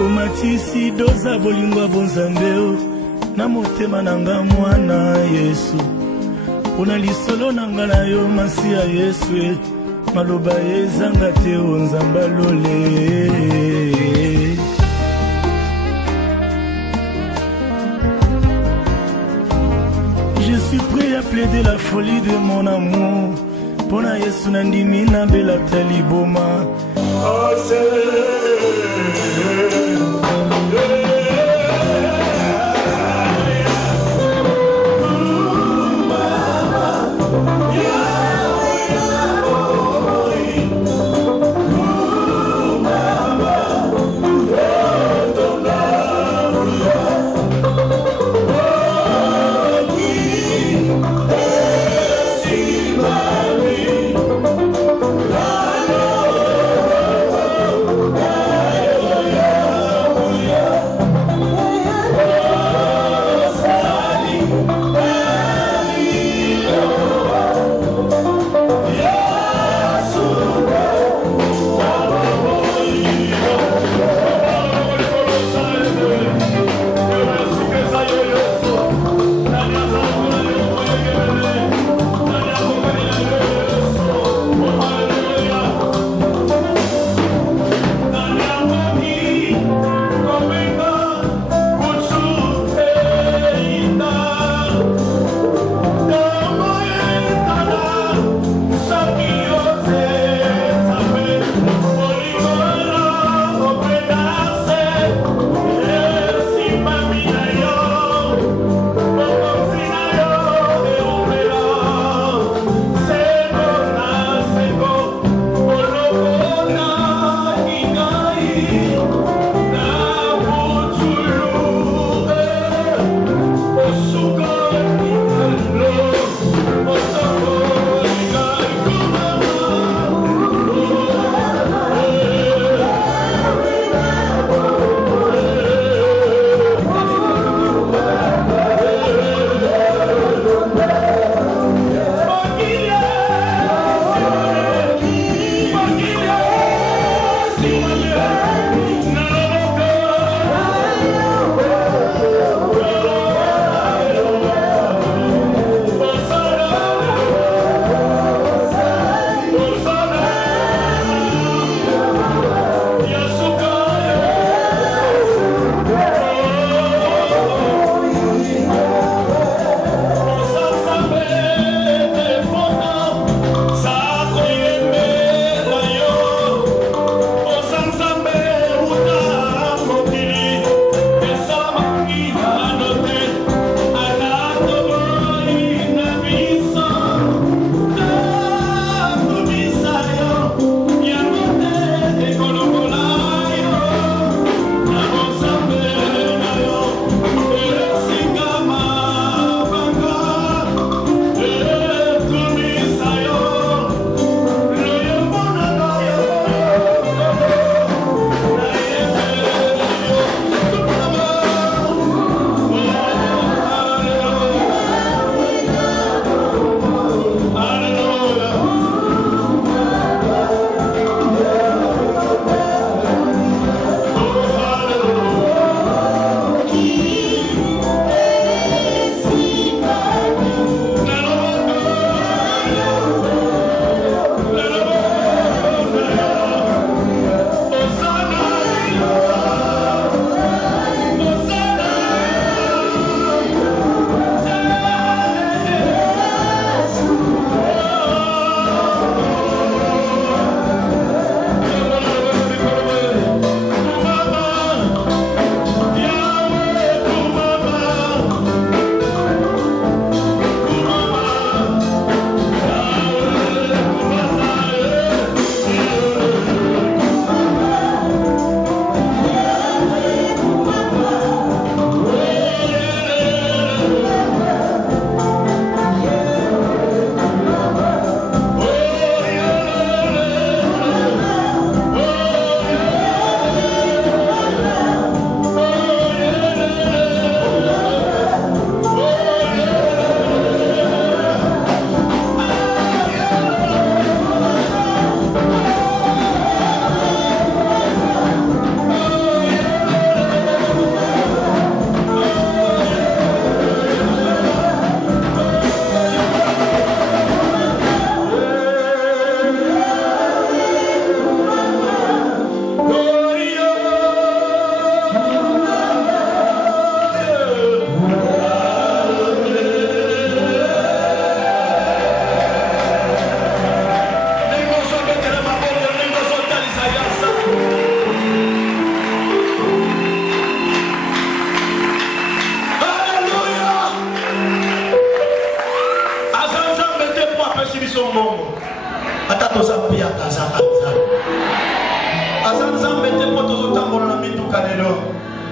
Omatisi doza bolingo bonzambeo na motema nanga mwana Yesu. Pona lisolo nanga na yo masi ya Yesu. Maloba ezanga te onzamba lole. Je suis prêt à plaider la folie de mon amour. Pona Yesu nandimi na bela taliboma. Oh,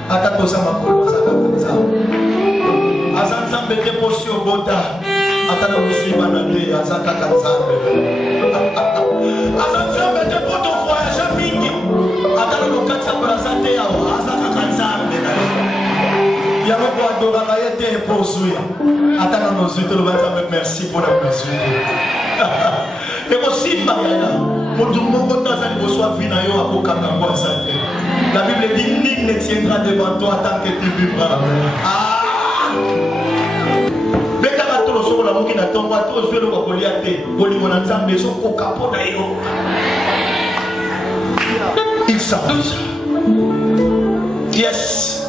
Atatosa makolo aza nzambe te posi obota ata na musima na te aza kaka nzambe aza nzambe te poto voyage mingi ata na lokati ya braza te awa aza kaka nzambe na yango po adoraka ye te epozwi ata na nozwi toloba nzambe merci mpona kozwi ekosimba yaya motu moko te aza liboso ya vi na yo akokanga ngo aza te. La Bible dit nul ne tiendra devant toi tant que tu vivras. Bekaka tolo soko la moki na tongo ato ozwe lo kolia te bolingo na nzambe so ko kapo na yo. Il s'arrange. Yes.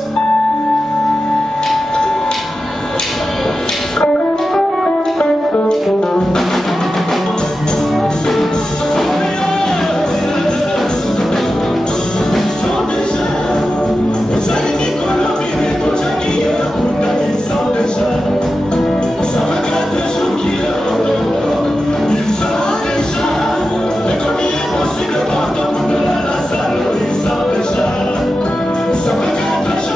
Some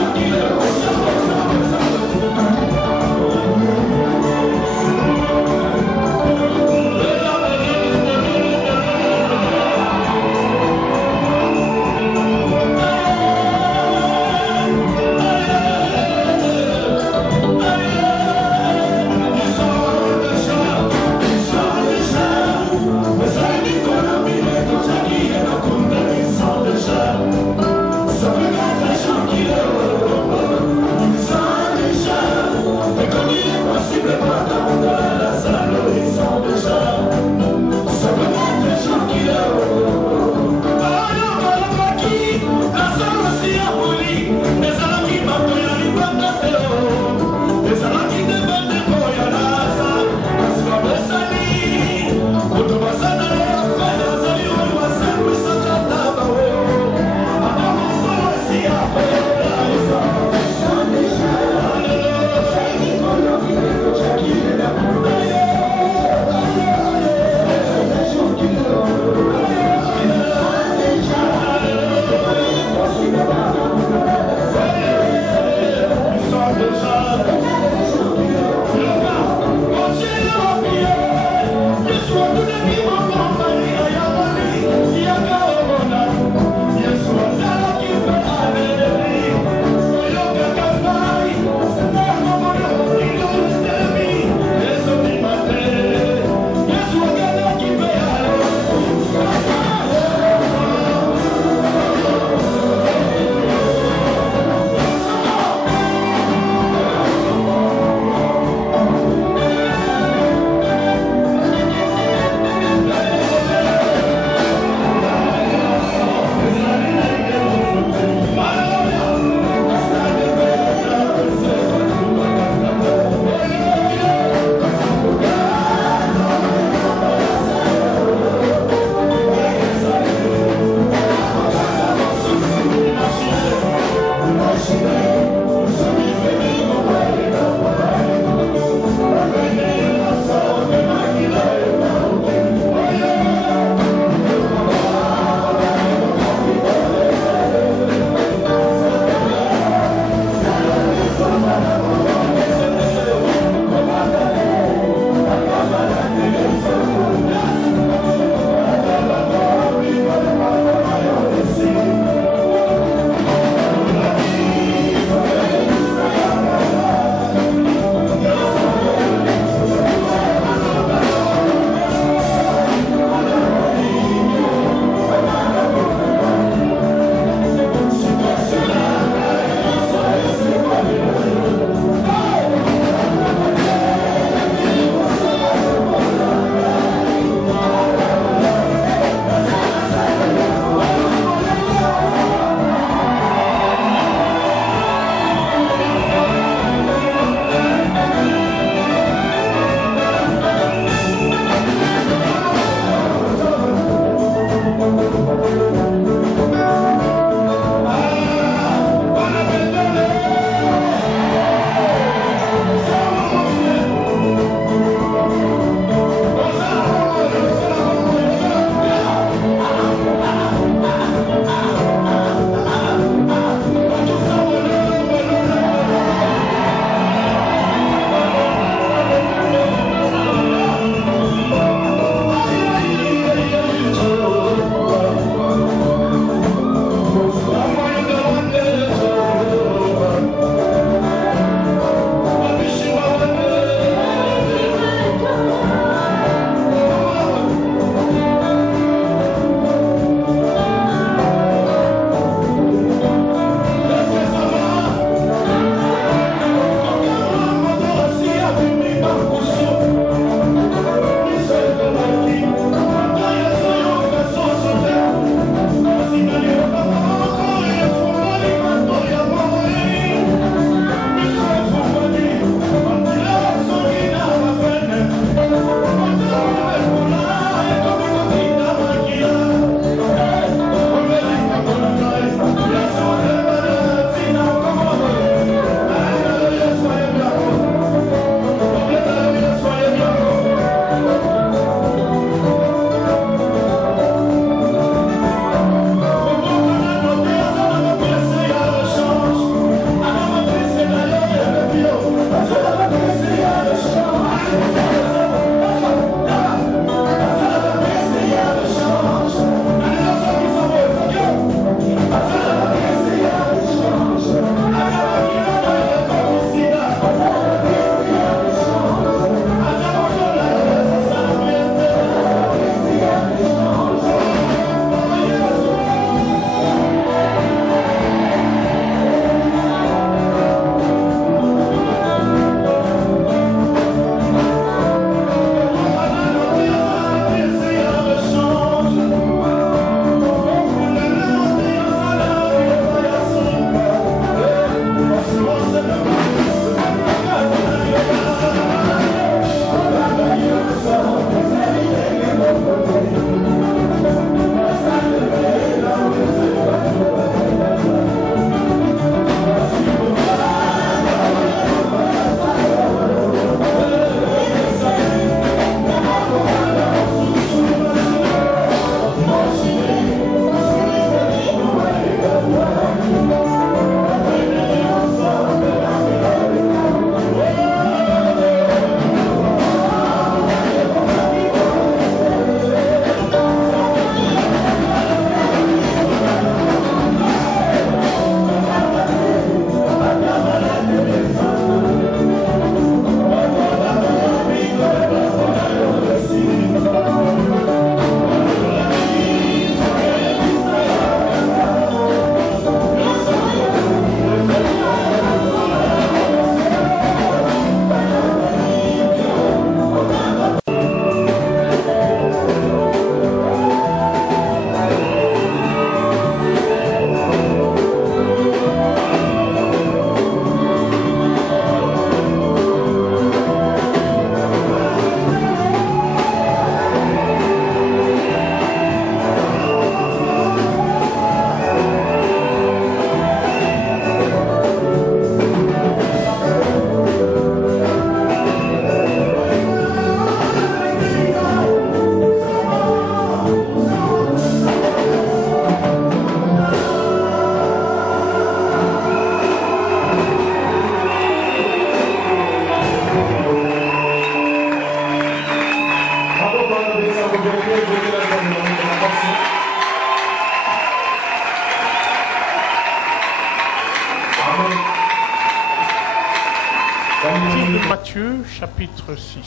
Lecture de Matthieu, chapitre 6.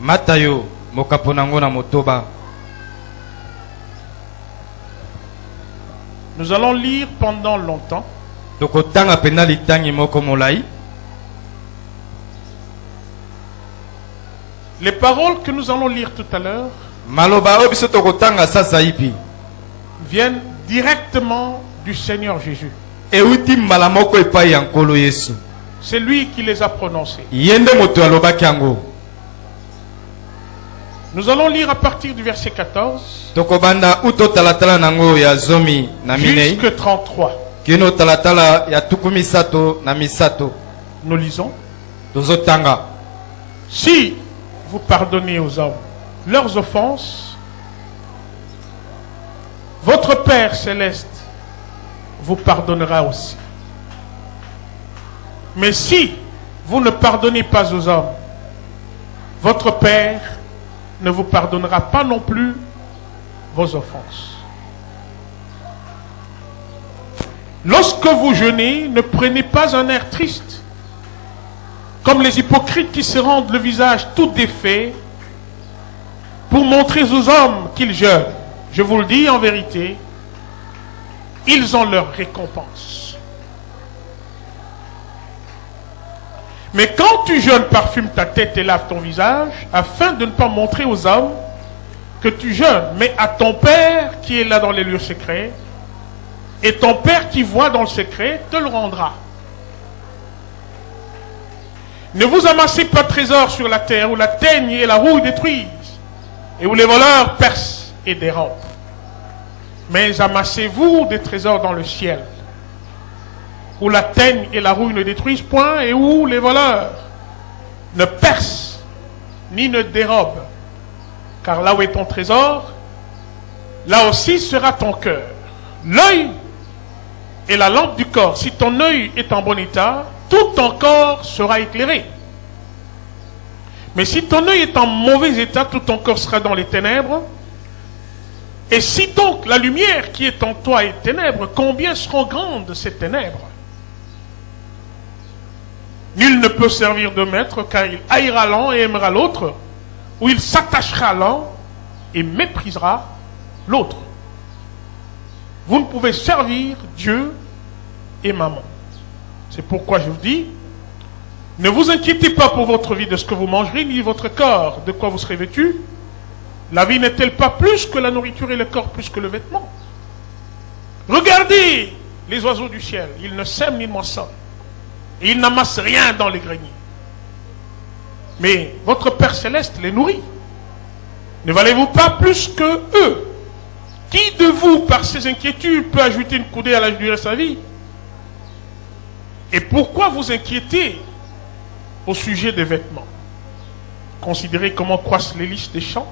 Matayo, mokaponango na motoba. Nous allons lire pendant longtemps. Tokotanga pena litangi moko molai. Les paroles que nous allons lire tout à l'heure Maloba obiso tokotanga sasa ipi. viennent directement du Seigneur Jésus. Euti mbala moko epai ya nkolo Yesu. C'est lui qui les a prononcées. Yende moto alobaki yango. Nous allons lire à partir du verset 14 Tokobanda uto talatala nango ya zomi na minei. jusqu'à 33. Kino talatala ya tukumi sato na misato. Nous lisons. Tozotanga. Si vous pardonnez aux hommes leurs offenses, votre Père céleste vous pardonnera aussi. Mais si vous ne pardonnez pas aux hommes, votre Père ne vous pardonnera pas non plus vos offenses. Lorsque vous jeûnez, ne prenez pas un air triste, comme les hypocrites qui se rendent le visage tout défait pour montrer aux hommes qu'ils jeûnent. Je vous le dis en vérité, ils ont leur récompense. Mais quand tu jeûnes, parfume ta tête et lave ton visage, afin de ne pas montrer aux hommes que tu jeûnes, mais à ton Père qui est là dans les lieux secrets, et ton Père qui voit dans le secret te le rendra. Ne vous amassez pas de trésors sur la terre, où la teigne et la rouille détruisent, et où les voleurs percent et dérobent. Mais amassez-vous des trésors dans le ciel, où la teigne et la rouille ne détruisent point, et où les voleurs ne percent ni ne dérobent. Car là où est ton trésor, là aussi sera ton cœur. L'œil est la lampe du corps. Si ton œil est en bon état, tout ton corps sera éclairé. Mais si ton œil est en mauvais état, tout ton corps sera dans les ténèbres. Et si donc la lumière qui est en toi est ténèbres, combien seront grandes ces ténèbres? Nul ne peut servir de maître, car il haïra l'un et aimera l'autre, ou il s'attachera à l'un et méprisera l'autre. Vous ne pouvez servir Dieu et maman. C'est pourquoi je vous dis, ne vous inquiétez pas pour votre vie de ce que vous mangerez, ni votre corps de quoi vous serez vêtu. La vie n'est-elle pas plus que la nourriture et le corps plus que le vêtement? Regardez les oiseaux du ciel, ils ne sèment ni ne moissonnent, et ils n'amassent rien dans les greniers. Mais votre Père Céleste les nourrit. Ne valez-vous pas plus que eux? Qui de vous, par ses inquiétudes, peut ajouter une coudée à la durée de sa vie? Et pourquoi vous inquiétez au sujet des vêtements? Considérez comment croissent les lys des champs.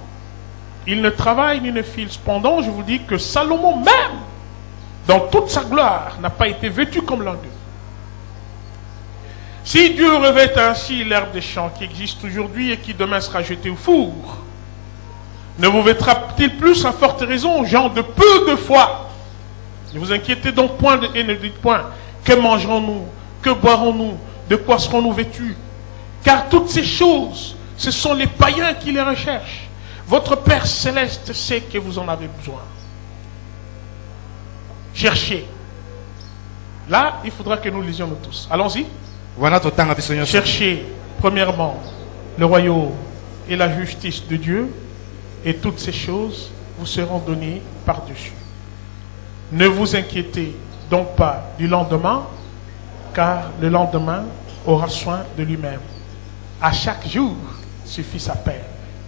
Ils ne travaillent ni ne filent. Cependant, je vous dis que Salomon même, dans toute sa gloire, n'a pas été vêtu comme l'un d'eux. Si Dieu revêt ainsi l'herbe des champs qui existe aujourd'hui et qui demain sera jetée au four, ne vous vêtera-t-il plus à forte raison, gens de peu de foi? Ne vous inquiétez donc point et ne dites point, que mangerons-nous, que boirons-nous, de quoi serons-nous vêtus? Car toutes ces choses, ce sont les païens qui les recherchent. Votre Père Céleste sait que vous en avez besoin. Cherchez. Là, il faudra que nous lisions nous tous. Allons-y. Cherchez, premièrement, le royaume et la justice de Dieu, et toutes ces choses vous seront données par-dessus. Ne vous inquiétez donc pas du lendemain, car le lendemain aura soin de lui-même. À chaque jour suffit sa peine.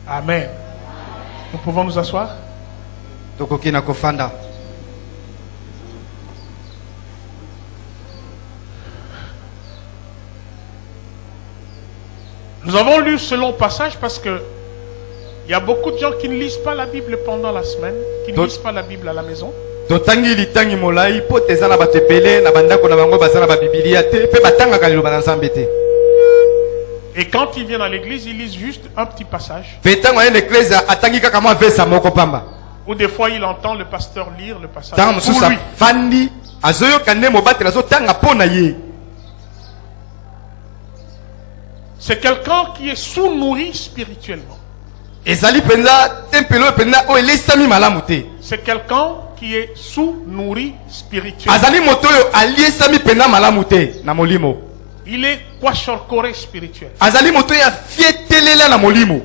Amen. Nous pouvons nous asseoir? Nous avons lu ce long passage parce que il y a beaucoup de gens qui ne lisent pas la Bible pendant la semaine, qui ne lisent pas la Bible à la maison. Et quand ils viennent à l'église, ils lisent juste un petit passage. Ou des fois, il entend le pasteur lire le passage pour lui. C'est quelqu'un qui est sous-nourri spirituellement. ezali penza tempelo penza o elesami malamu te. C'est quelqu'un qui est sous-nourri spirituellement. Azali moto yo aliesami penza malamu te na molimo. Il est kwashorkore spirituel. Azali moto ya fietelela na molimo.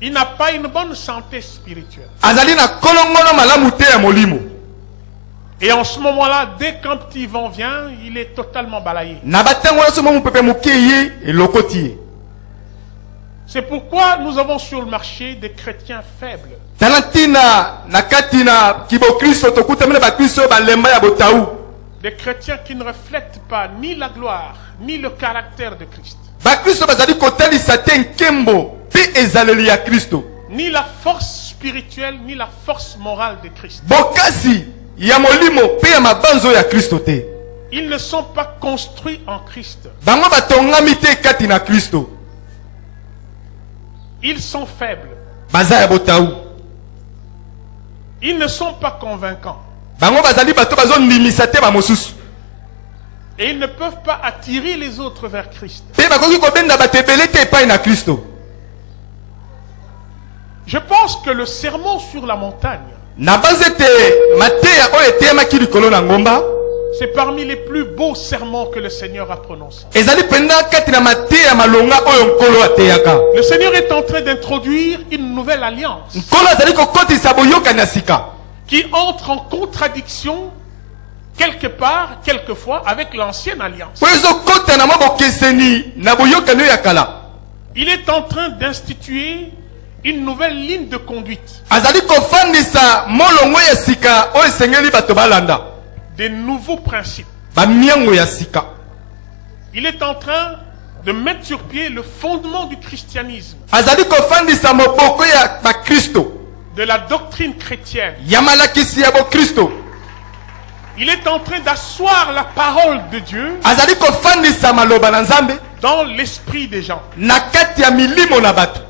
Il n'a pas une bonne santé spirituelle. Azali na kolongono malamu te ya molimo. Et en ce moment-là, dès qu'un petit vent vient, il est totalement balayé. Na batango na somo pepe mukeye elokoti. C'est pourquoi nous avons sur le marché des chrétiens faibles. Talantina nakatina kibo Kristo tokutamena ba Kristo ba lemba ya botaou. Des chrétiens qui ne reflètent pas ni la gloire, ni le caractère de Christ. Ba Kristo bazali kotalisa te nkembo pe ezaleli ya Kristo. Ni la force spirituelle, ni la force morale de Christ. Bokasi ya molimo pe ya mabanzo ya Kristo te. Ils ne sont pas construits en Christ. Bango batongami te kati na Kristo. Ils sont faibles. Baza ya botaou. Ils ne sont pas convaincants. Bango bazali bato bazo ndimisa te ba mosusu. Et ils ne peuvent pas attirer les autres vers Christ. Pe bakoki kobenda batebele te epai na Kristo. Je pense que le sermon sur la montagne, Na base te mateya oyo eteyamaki likolo na ngomba. c'est parmi les plus beaux sermons que le Seigneur a prononcés. Ezali penda kati na mateya malonga oyo nkolo ateyaka. Le Seigneur est en train d'introduire une nouvelle alliance Nkolo azali kokotisa boyokani ya sika. qui entre en contradiction quelque part, quelquefois, avec l'ancienne alliance. Po ezokota na mabokeseni na boyokani oyo ya kala. Il est en train d'instituer une nouvelle ligne de conduite, Azali kofandisa molongo ya sika oyo esengeli bato balanda. des nouveaux principes. Bamiango ya sika. Il est en train de mettre sur pied le fondement du christianisme, Azali kofandisa moboko ya ba Kristo. de la doctrine chrétienne. Ya malakisi ya bo Kristo. Il est en train d'asseoir la parole de Dieu Azali kofandisa maloba na Nzambe dans l'esprit des gens. na kati ya milimo na bato.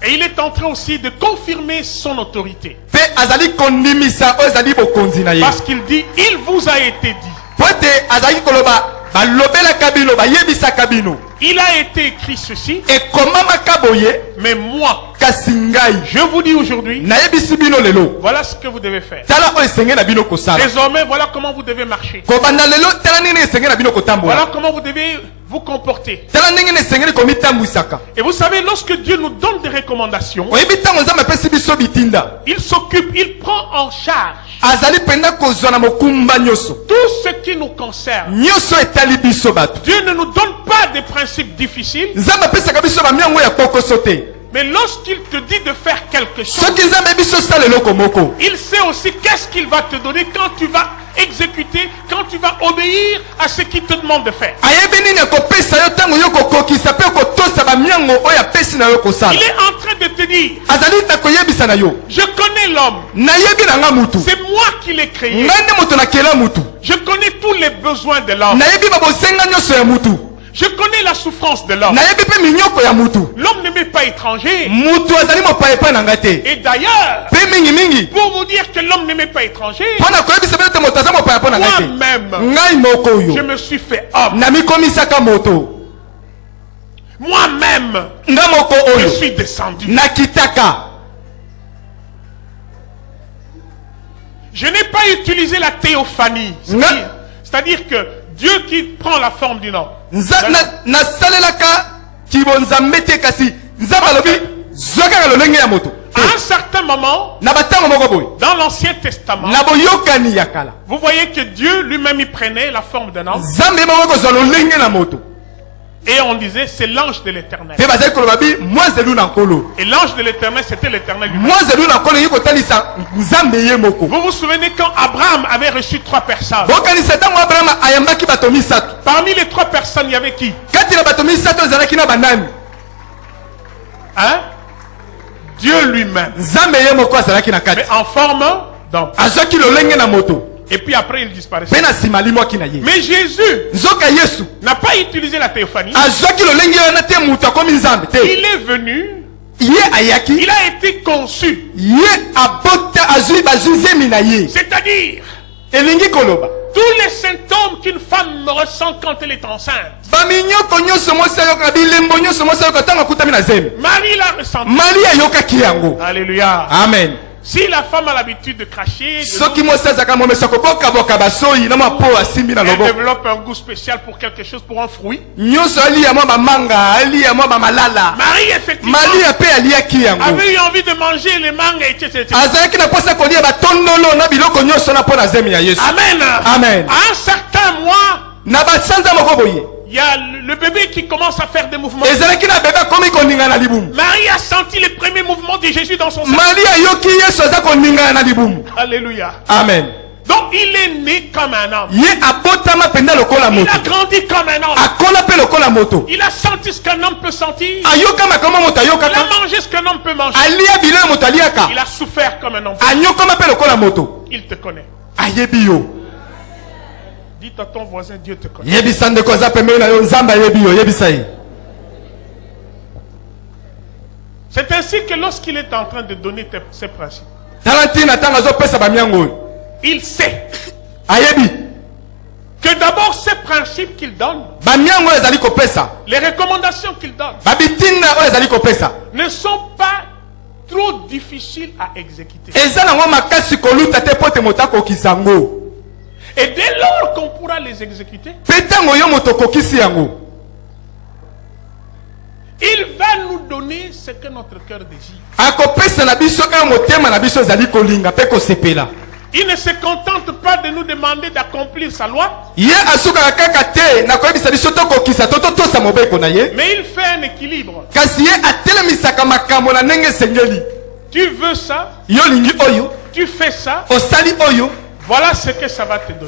Et il est en train aussi de confirmer son autorité. Pe azali kondimisa oyo ezali bokonzi na ye. Parce qu'il dit, il vous a été dit. Po ete azali koloba balobelaka bino bayebisaka bino. Il a été écrit ceci, Ekomamaka boye mais moi, kasi ngai je vous dis aujourd'hui, nayebisi bino lelo. voilà ce que vous devez faire. Tala oyo esenge na bino kosala. Désormais, voilà comment vous devez marcher. Kobanda lelo tala nini esenge na bino kotambola. Voilà comment vous devez vous comporter. Tala ndenge na esengeli komitambwisaka. Et vous savez, lorsque Dieu nous donne des recommandations, Oyebi ntango Nzambe apesi biso bitinda. il s'occupe, il prend en charge Azali penda kozwa na mokumba nyonso. tout ce qui nous concerne. Nyonso etali biso bato. Dieu ne nous donne pas des principes difficiles, Nzambe apesaka biso bamiango ya kokoso te. mais lorsqu'il te dit de faire quelque chose, Soki Nzambe biso sala eloko moko. il sait aussi qu'est-ce qu'il va te donner quand tu vas exécuter, quand tu vas obéir à ce qu'il te demande de faire. Ayebi nini akopesa yo ntango yo kokokisa pe kotosa bamiango oyo apesi na yo kosala. Il est en train de te dire, Azali na koyebisa na yo. je connais l'homme, Nayebi na nga mutu. c'est moi qui l'ai créé. Ngai nde moto nakela mutu. Je connais tous les besoins de l'homme. Nayebi babosenga nyonso ya mutu. Je connais la souffrance de l'homme. Nayebi pe minyoko ya mutu. L'homme ne m'est pas étranger. Mutu azali mopaya epai na ngai te. Et d'ailleurs, Pe mingi pour vous dire que l'homme ne m'est pas étranger, mpona koyebisa bino te moto aza mopaya mpo na ngai te. moi-même, Ngai moko je oyo me suis fait homme. namikomisaka moto. Moi-même, Nga moko je oyo suis descendu. nakitaka. Je n'ai pas utilisé la théophanie. Non. C'est-à-dire que Dieu qui prend la forme d'un homme. Nasalelaka kibonzambe te kasi Nzambe alobi zwaka lolenge ya moto. À un certain moment, Na batango moko boye. dans l'Ancien Testament, Na boyokani ya kala. vous voyez que Dieu lui-même il prenait la forme d'un homme Nzambe moko kozwa lolenge na moto. et on disait c'est l'ange de l'Éternel. Pe bazali koloba bi mwazelu na nkolo. Et l'ange de l'Éternel c'était l'Éternel lui-même. Mwazelu na nkolo yiko talisa Nzambe ye moko. Vous vous souvenez quand Abraham avait reçu 3 personnes? Bokanisa ntango Abraham ayambaki bato misato. Parmi les 3 personnes, il y avait qui? Kati na bato misato ezalaki na banani. Hein? Dieu lui-même. Nzambe ye moko azalaki na kati. Mais en forme d'homme. Azwaki lolenge na moto. Et puis après il disparaissait. Pe na nsima alimwaki na ye. Mais Jésus Nzoka Yesu n'a pas utilisé la théophanie. azwaki lolenge wana te moto akomi Nzambe te. Il est venu, Ye ayaki. il a été conçu. Ye abota azwi bazwi zemi na ye. C'est-à-dire, Elingi koloba. tout tous les symptômes qu'une femme ressent quand elle est enceinte. Marie l'a ressenti. Alléluia. Amen. Si la femme a l'habitude de cracher, elle développe un goût spécial pour quelque chose, pour un fruit. Marie, effectivement, avait eu envie de manger les mangues, etc. Amen. Amen. À un certain mois, il y a le bébé qui commence à faire des mouvements. Marie a senti les premiers mouvements de Jésus dans son sein. Alléluia. Amen. Donc il est né comme un homme. Il a grandi comme un homme. Il a senti ce qu'un homme peut sentir. Il a mangé ce qu'un homme peut manger. Il a souffert comme un homme. Il te connaît. Dites à ton voisin, Dieu te connaît. C'est ainsi que lorsqu'il est en train de donner ses principes, il sait que d'abord ces principes qu'il donne, les recommandations qu'il donne, ne sont pas trop difficiles à exécuter. Et dès lors qu'on pourra les exécuter, il va nous donner ce que notre cœur désire. Il ne se contente pas de nous demander d'accomplir sa loi, mais il fait un équilibre. Tu veux ça, tu fais ça, voilà ce que ça va te donner.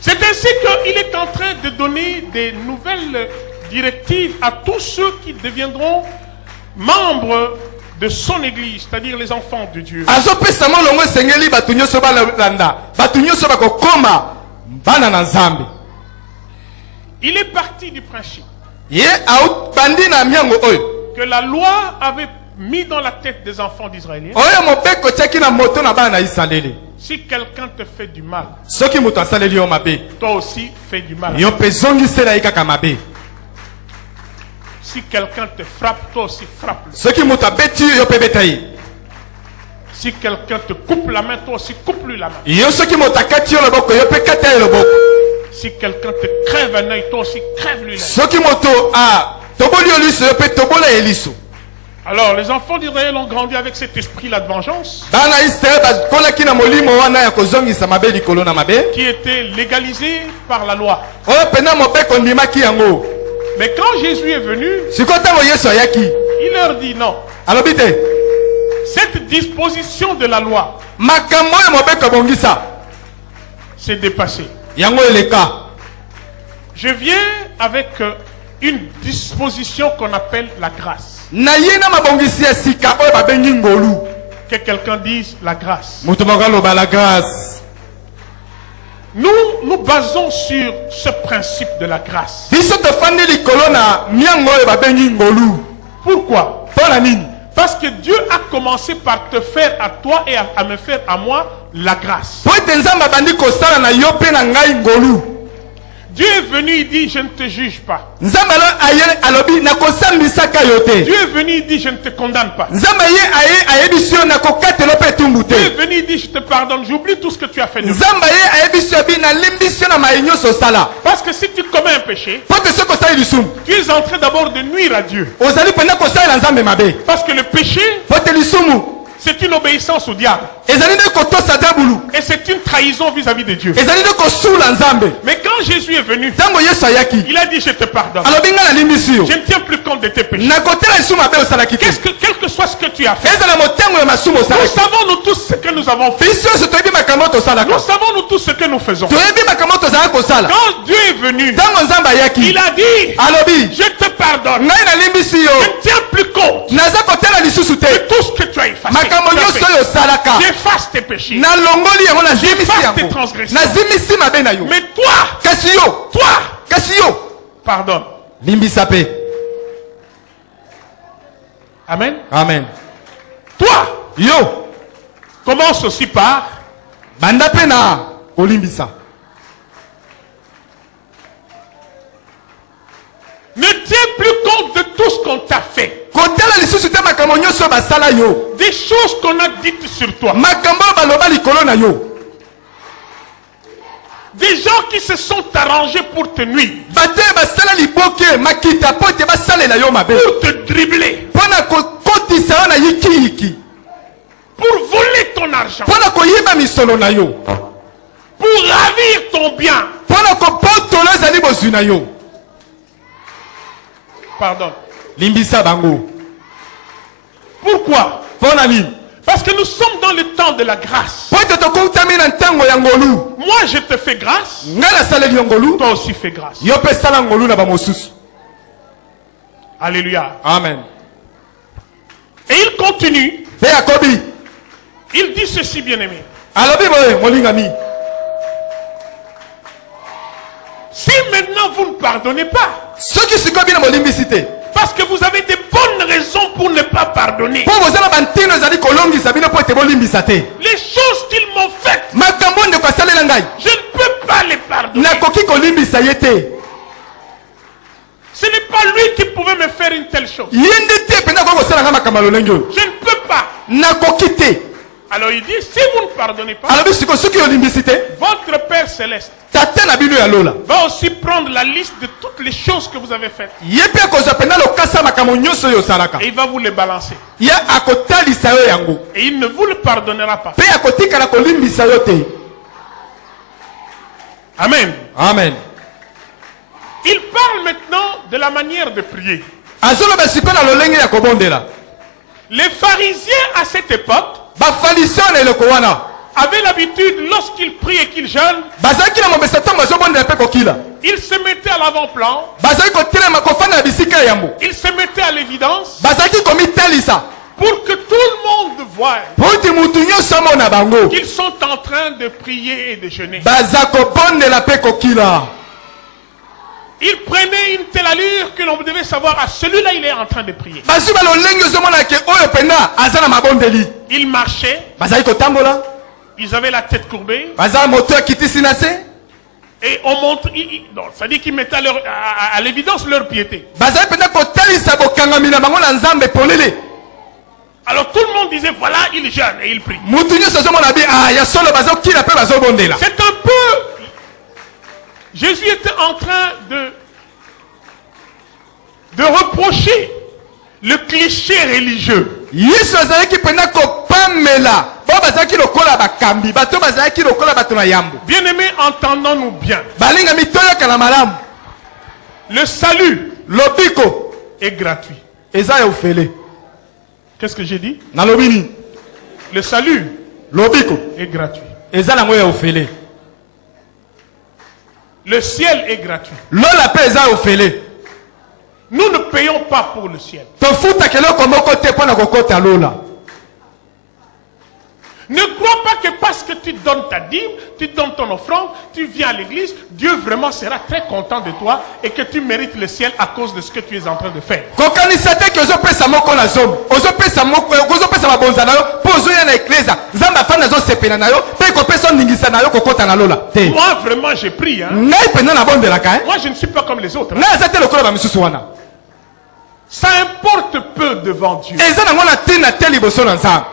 C'est ainsi qu'il est en train de donner des nouvelles directives à tous ceux qui deviendront membres de son église, c'est-à-dire les enfants de Dieu. Il est parti du principe que la loi avait mis dans la tête des enfants d'Israël. Si quelqu'un te fait du mal, toi aussi fais du mal. Si quelqu'un te frappe, toi aussi frappe. Si quelqu'un te coupe la main, toi aussi coupe-lui la main. Si quelqu'un te crève un œil, toi aussi crève-lui l'œil. Alors, les enfants d'Israël ont grandi avec cet esprit-là de vengeance qui était légalisé par la loi. Mais quand Jésus est venu, il leur dit non. Cette disposition de la loi, c'est dépassé. Je viens avec une disposition qu'on appelle la grâce. Que quelqu'un dise la grâce. Nous basons sur ce principe de la grâce. Pourquoi? Parce que Dieu a commencé par te faire à toi et à me faire à moi la grâce. Dieu est venu, il dit, je ne te juge pas. Dieu est venu, il dit, je ne te condamne pas. Dieu est venu, il dit, je te pardonne, j'oublie tout ce que tu as fait de moi. Parce que si tu commets un péché, tu es en train d'abord de nuire à Dieu. Parce que le péché, c'est une obéissance au diable. Et c'est une trahison vis-à-vis de Dieu. Mais quand Jésus est venu, il a dit, je te pardonne. Je ne tiens plus compte de tes péchés. Quel que soit ce que tu as fait, nous savons nous tous ce que nous avons fait. Nous savons nous tous ce que nous faisons. Quand Dieu est venu, il a dit, je te pardonne. Je ne tiens plus compte de tout ce que tu as effacé. J'efface tes péchés. J'efface tes transgressions. Mais toi, pardonne. Amen. Amen. Toi, Commence aussi par banda pena kolimbisa. ne tiens plus compte de tout ce qu'on t'a fait. Kotala lisusu te makambo nyonso basala yo. Des choses qu'on a dites sur toi. Makambo baloba likolo na yo. Des gens qui se sont arrangés pour te nuire. Bate basala liboke makita pote basala na yo mabe. Pour te dribbler. Pona kotisa na yiki yiki. Pour voler ton argent. Pona koyiba misolo na yo. Pour ravir ton bien. Pona ko potolo zali bozwi na yo. Pardon. Limbisa bango. Pourquoi? Pona ni. Parce que nous sommes dans le temps de la grâce. Pote to kontamina ntango ya ngolu. Moi je te fais grâce. Ngala sala ngolu. Toi aussi fais grâce. Yo pe sala ngolu na ba mosusu. Alléluia. Amen. Et il continue. Pe Yakobi. Il dit ceci, bien-aimé. Alobi boye molingami. Si maintenant vous ne pardonnez pas, Ceux qui se combinent à l'olimbicité. parce que vous avez des bonnes raisons pour ne pas pardonner, Pour vous avez bantino zali kolongi sabino po te bolimbisate. les choses qu'ils m'ont faites, Makambo de kwa sale langai. je ne peux pas les pardonner. Na koki kolimbisa yete. Ce n'est pas lui qui pouvait me faire une telle chose. Yende te pena kwa sala ngama kamalo lengyo. Je ne peux pas. Na koki te. Alors il dit, si vous ne pardonnez pas, Alors bisiko ceux qui olimbicité. votre Père Céleste Tata na bino ya lola. va aussi prendre la liste de toutes les choses que vous avez faites. Yepe ko zapena lo kasa makambo nyoso yo salaka. Et il va vous les balancer. Ya akotali sayo yango. Et il ne vous le pardonnera pas. Pe akotika na kolimbisa yo te. Amen. Amen. Il parle maintenant de la manière de prier. Azolo basiko na lolenge ya kobondela. Les pharisiens à cette époque Ba falisio na eloko wana. avaient l'habitude, lorsqu'ils prient et qu'ils jeûnent, Bazaki na mombe setongo azobondela pe kokila. ils se mettaient à l'avant-plan, Bazaki kotelema kofanda na bisika yambo. ils se mettaient à l'évidence Bazaki komitalisa. pour que tout le monde voie Poti mutu nyonso mona bango. qu'ils sont en train de prier et de jeûner. Baza kobondela pe kokila. Ils prenaient une telle allure que l'on devait savoir, à celui-là il est en train de prier. Bazu balolenge ozomona ke oyo pena aza na mabondeli. Ils marchaient, Bazaki kotambola. ils avaient la tête courbée, Baza moto kitisi na se. et on montre, non, ça dit qu'ils mettaient à l'évidence leur piété. Bazaki pena kotalisa bokangami na bango na nzambe polele. Alors tout le monde disait, voilà, il jeûne et il prie. Mutu nyonso ozomona bi ah ya solo bazo kila pe bazobondela. C'est un peu... Jésus était en train de reprocher le cliché religieux. Yesu azalaki pena kopamela. Bo bazaki lokola bakambi. Bato bazaki lokola bato na yambo. Bien-aimés, entendons-nous bien. Balinga mitoyoka na malamu. Le salut Lobiko est gratuit. eza ya ofele. Qu'est-ce que j'ai dit? Na lobini. Le salut Lobiko est gratuit. eza nango ya ofele. Le ciel est gratuit. Lola pe eza ya ofele. Nous ne payons pas pour le ciel. Tofuta keloko moko te pona kokota lola. Ne crois pas que parce que tu donnes ta dîme, tu donnes ton offrande, tu viens à l'église, Dieu vraiment sera très content de toi et que tu mérites le ciel à cause de ce que tu es en train de faire. Kokanisa te ke ozopesa moko na zomo. Ozopesa moko, ozopesa mabonza na yo, po ozoya na ekleza. Nzambe afana azosepela na yo, pe kopesa ndingisa na yo kokota na lola. Te. Moi vraiment j'ai pris. Hein. Ngai pena na bondelaka hein. Moi je ne suis pas comme les autres. Ngai aza te lokola ba misusu wana. Ça importe peu devant Dieu. Eza nango na tina te liboso na Nzambe.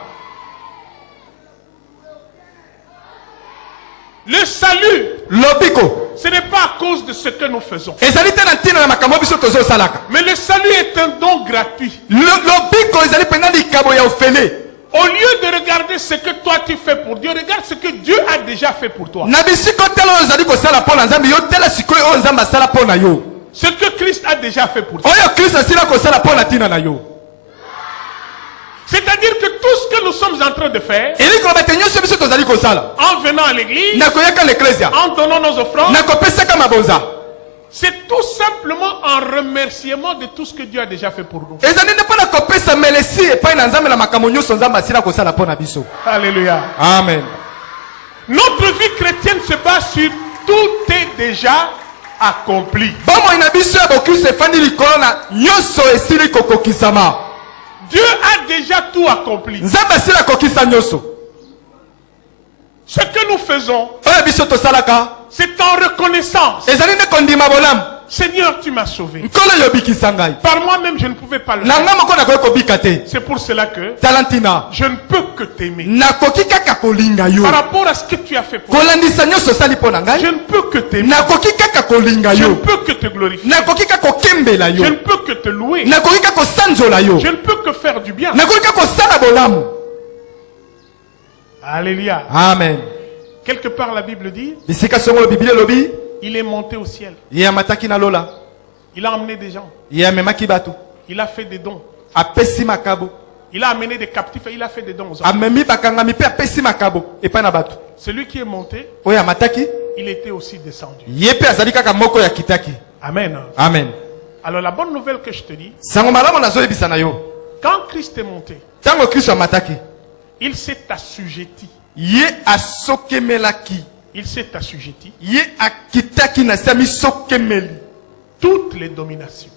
Le salut, Lobiko. ce n'est pas à cause de ce que nous faisons. Ezali te na tina na makambo biso tozosalaka. Mais le salut est un don gratuit. Lobiko ezali pena likabo ya ofele. Au lieu de regarder ce que toi tu fais pour Dieu, regarde ce que Dieu a déjà fait pour toi. Na bisiko telo ezali kosala pona Nzambe yo tela sikoyo oyo Nzambe asala pona yo. Ce que Christ a déjà fait pour toi. Oyo Kristo asila kosala pona tina na yo. C'est-à-dire que tout ce que nous sommes en train de faire, Eliko bate nyonso biso tozali kosala. en venant à l'église, Na koyaka l'ecclesia. en donnant nos offrandes, Na kopesaka mabonza. c'est tout simplement un remerciement de tout ce que Dieu a déjà fait pour nous. Ezali ne pona kopesa melesi epai na Nzambe na makambo nyonso Nzambe asila kosala pona biso. Alléluia. Amen. Notre vie chrétienne se base sur tout est déjà accompli. Bomo ina biso ya bokristo efandi likolo na nyonso esili kokokisama. Dieu a déjà tout accompli. Nzambe asila kokisa nyonso. nous faisons, oyo biso tosalaka c'est en reconnaissance. ezali nde kondima bolamu. Seigneur, tu m'as sauvé. Nkolo yobikisa ngai. Par moi-même, je ne pouvais pas le Na faire. nga moko nakoki kobika te. C'est pour cela que Talantina. je ne peux que t'aimer. Nakoki kaka kolinga yo. Par rapport à ce que tu as fait pour moi, Kolandisa nyonso osali mpo na je ngai. ne peux que t'aimer. Nakoki kaka kolinga Je ne yo. peux que te glorifier. Nakoki kaka kokembela Je ne yo. peux que te louer. Nakoki kaka kosanzola yo. Je ne peux que faire du bien. Nakoki kaka kosala bolamu. Alléluia. Amen. Quelque part, la Bible dit, Bisika songolo Biblia lobi. il est monté au ciel. Ye amataki na lola. Il a emmené des gens. Ye amemaki bato. Il a fait des dons. Apesi makabo. Il a amené des captifs et il a fait des dons aux hommes. Amemi bakangami pe apesi makabo. Epa na bato. Celui qui est monté, Oyo amataki. il était aussi descendu. Ye pe azali kaka moko ya kitaki. Amen. Amen. Alors la bonne nouvelle que je te dis, Sango malamu nazoyebisa na yo. quand Christ est monté, Tango Kristo amataki. il s'est assujetti. Ye asokemelaki. Il s'est assujetti Ye akitaki na sami sokemeli. toutes les dominations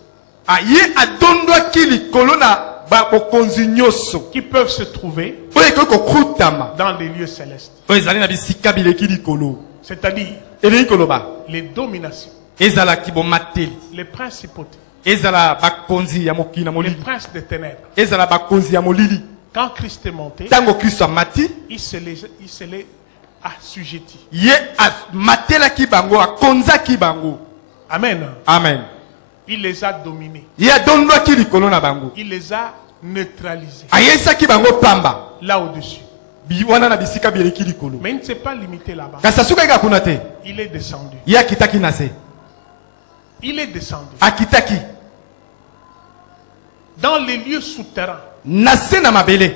Ye adondwaki likolo na babokonzi nyonso. qui peuvent se trouver Oyo ekoki kokutama. dans des lieux célestes. Oyo ezali na bisika bileki likolo. C'est-à-dire Elingi koloba. les dominations, Ezalaki bomateli. les principautés, Ezala bakonzi ya mokili na les molili. princes des ténèbres. Ezala bakonzi ya molili. Quand Christ est monté, Tango Kristo amati. il se les assujettit. Ye amatelaki bango. Akonzaki bango. Amen. Amen. Il les a dominés. Ye adondwaki likolo na bango. Il les a neutralisés. Ayesaki bango pamba. Là au-dessus. Wana na bisika bileki likolo. Mais il ne s'est pas limité là-bas. Kasi asuka eka kuna te. Il est descendu. Ye akitaki na se. Il est descendu. Akitaki. Dans les lieux souterrains. Na se na mabele.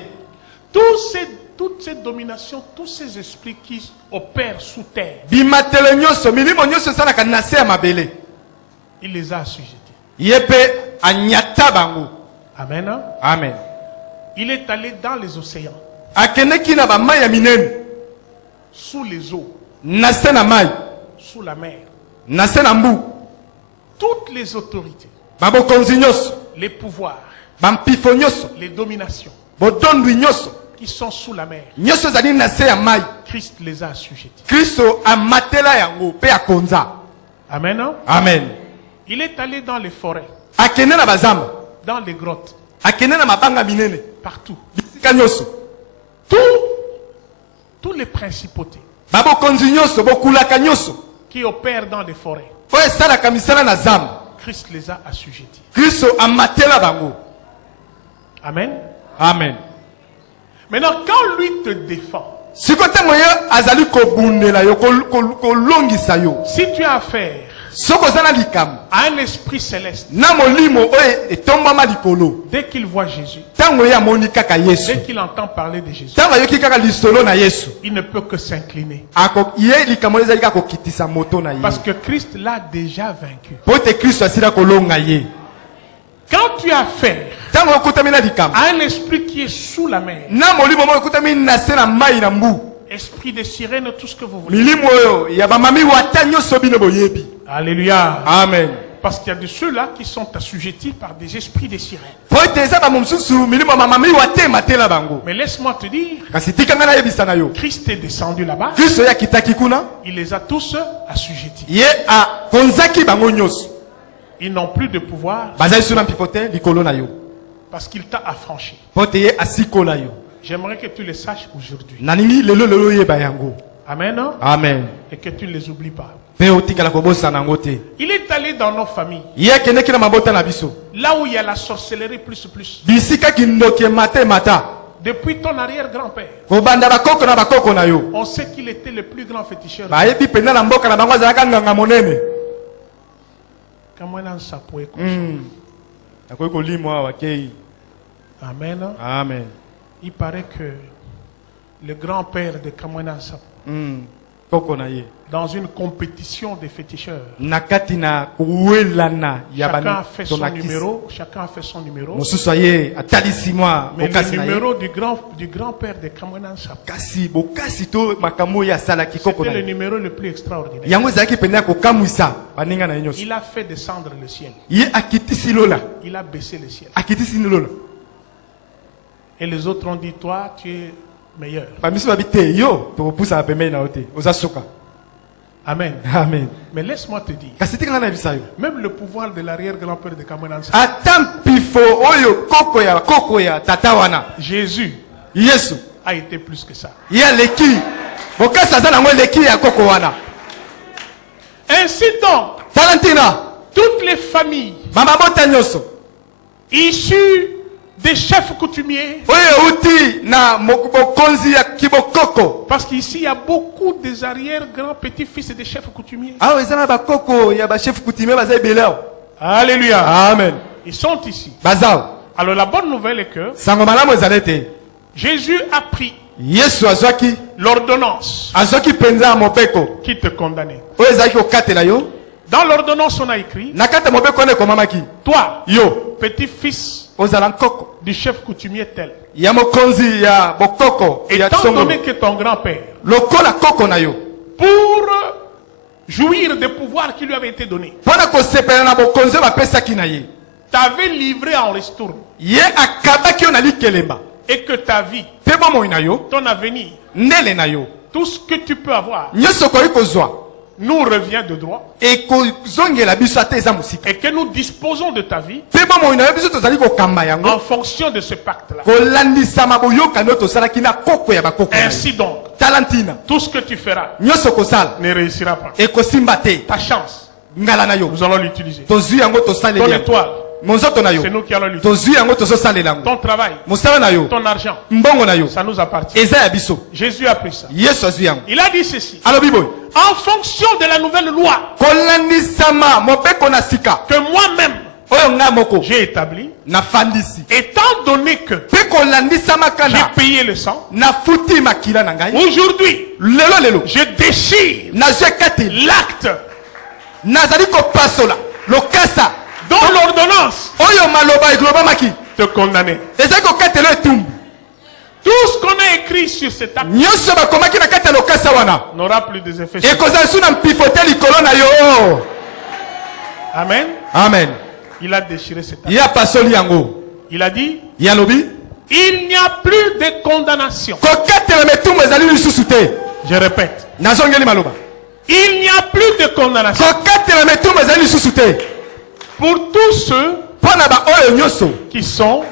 Toutes ces dominations, tous ces esprits qui opèrent sous terre, Bimatele nyonso. Milimo nyonso esalaka na se ya mabele. il les a assujettis. Ye pe anyata bango. Amen. Amen. Il est allé dans les océans, Akendeki na bamai ya minene. sous les eaux, Na se na mai. sous la mer. Na se na mbu. Toutes les autorités, Babokonzi nyonso. les pouvoirs, Bampifo nyonso. les dominations Bodondwi nyonso. qui sont sous la mer, Nyonso ezali na se ya mai. Christ les a assujettis. Kristo amatela yango pe akonza. Amen. Amen. Il est allé dans les forêts, Akende na bazamba. dans les grottes, Akende na mabanga minene. partout. Bisika nyonso. Tous les principautés Babokonzi nyonso. Bokulaka nyonso. qui opèrent dans les forêts, Oyo esalaka misala na zamba. Christ les a assujettis. Kristo amatela bango. Amen. Amen. Maintenant, quand lui te défend, Siko ntango ye azali kobundela yo kolongisa yo. si tu as affaire Soko oza na likambo à un esprit céleste, na molimo oyo etombama likolo. dès qu'il voit Jésus, Ntango ye amoni kaka Yesu. dès qu'il entend parler de Jésus, Ntango ayoki kaka lisolo na Yesu. il ne peut que s'incliner. Ye likambo ezali kaka kokitisa moto na ye. Parce que Christ l'a déjà vaincu. Po ete Kristo asila kolonga ye. Quand tu as affaire Ntango okutami na likambo à un esprit qui est sous la mer, na molimo moko okutami na se na mai na mbu. esprit de sirène, tout ce que vous voulez. Milimo oyo ya bamami wata nyonso bino boyebi. Alléluia. Amen. Parce qu'il y a de ceux-là qui sont assujettis par des esprits de sirène. Po ete eza bamosusu milimo mamami wate matela bango. Mais laisse-moi te dire, Kasi tikanga na yebisa na yo. Christ est descendu là-bas, Kristo ya kitaki kuna. il les a tous assujettis. Ye akonzaki bango nyonso. Ils n'ont plus de pouvoir Bazali suna mpifo te likolo na yo. parce qu'il t'a affranchi. Po ete ye asikola yo. J'aimerais que tu le saches aujourd'hui. Naningi lelo yeba yango. Amen. Amen. Et que tu ne les oublies pas. Pe otikala kobosana yango te. Il est allé dans nos familles, Ye akendeki na mabota na biso. là où il y a la sorcellerie plus. Bisika kindoki mate mata. Depuis ton arrière-grand-père, Kobanda bakoko na bakoko na yo. on sait qu'il était le plus grand féticheur. Bayebi penda na mboka na bango azalaka nganga monene. Kamwana Nsapwe. Akoki kolimwa wakei. Amen. Amen. Il paraît que le grand-père de Kamwana Nsapwe, Koko na ye. dans une compétition des féticheurs, Nakati na kuwelana ya chacun a fait son tonakisi. numéro, chacun a fait son numéro. Mosusu aye atalisi mwa Mais bokasi le na ye. numéro du grand-père de Kamwana Nsapwe, Kasi bokasi to makambo ya salaki koko na c'était le ye. numéro le plus extraordinaire. Yango ezalaki penda ya kokamwisa baninga na ye nyonso. Il a fait descendre le ciel. Ye akitisi lola. Il a baissé le ciel. Akitisi lola. Et les autres ont dit, toi, tu es meilleur. Amen. Amen. Mais laisse-moi te dire, même le pouvoir de l'arrière-grand-père de Cameroun, Jésus a été plus que ça. Ainsi donc, toutes les familles issues des chefs coutumiers, parce qu'ici il y a beaucoup des arrière-grands petits-fils des chefs coutumiers. Alléluia. Amen. Ils sont ici. Alors la bonne nouvelle est que Jésus a pris l'ordonnance qui te condamnait. Dans l'ordonnance, on a écrit, toi, petit-fils du chef coutumier tel, étant donné que ton grand-père, pour jouir des pouvoirs qui lui avaient été donnés, t'avait livré en ristourne, et que ta vie, ton avenir, tout ce que tu peux avoir, nous revient de droit, et que nous disposons de ta vie en fonction de ce pacte-là. Ainsi donc, tout ce que tu feras ne réussira pas. Ta chance, nous allons l'utiliser. Ton étoile, c'est nous qui allons l'utiliser. Ton travail, ton argent, ça nous appartient. Jésus a pris ça. Il a dit ceci. En fonction de la nouvelle loi que moi-même j'ai établi, étant donné que j'ai payé le sang, aujourd'hui je déchire l'acte dont l'ordonnance te condamnait. Tout ce qu'on a écrit sur cet acte n'aura plus des effets. Amen. Amen. Il a déchiré cet acte. Il a dit, il n'y a plus de condamnation. Je répète. Il n'y a plus de condamnation pour tous ceux qui sont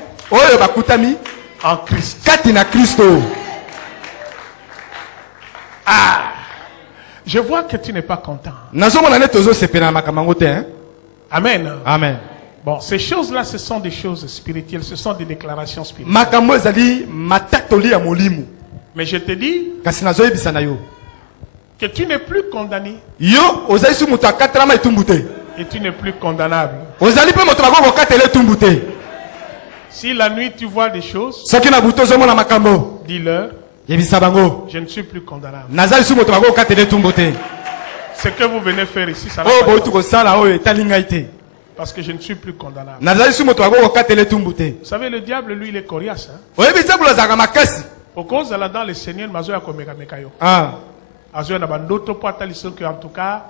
en Christ. Ah, je vois que tu n'es pas content. Amen. Amen. Bon, ces choses-là, ce sont des choses spirituelles, ce sont des déclarations spirituelles. Mais je te dis que tu n'es plus condamné et tu n'es plus condamnable. Si la nuit tu vois des choses, dis-leur, je ne suis plus condamnable. Ce que vous venez faire ici, ça n'a pas de... Parce que je ne suis plus condamnable. Vous savez, le diable, lui, il est coriace. Hein? Au cause de la dans le Seigneur, en tout cas,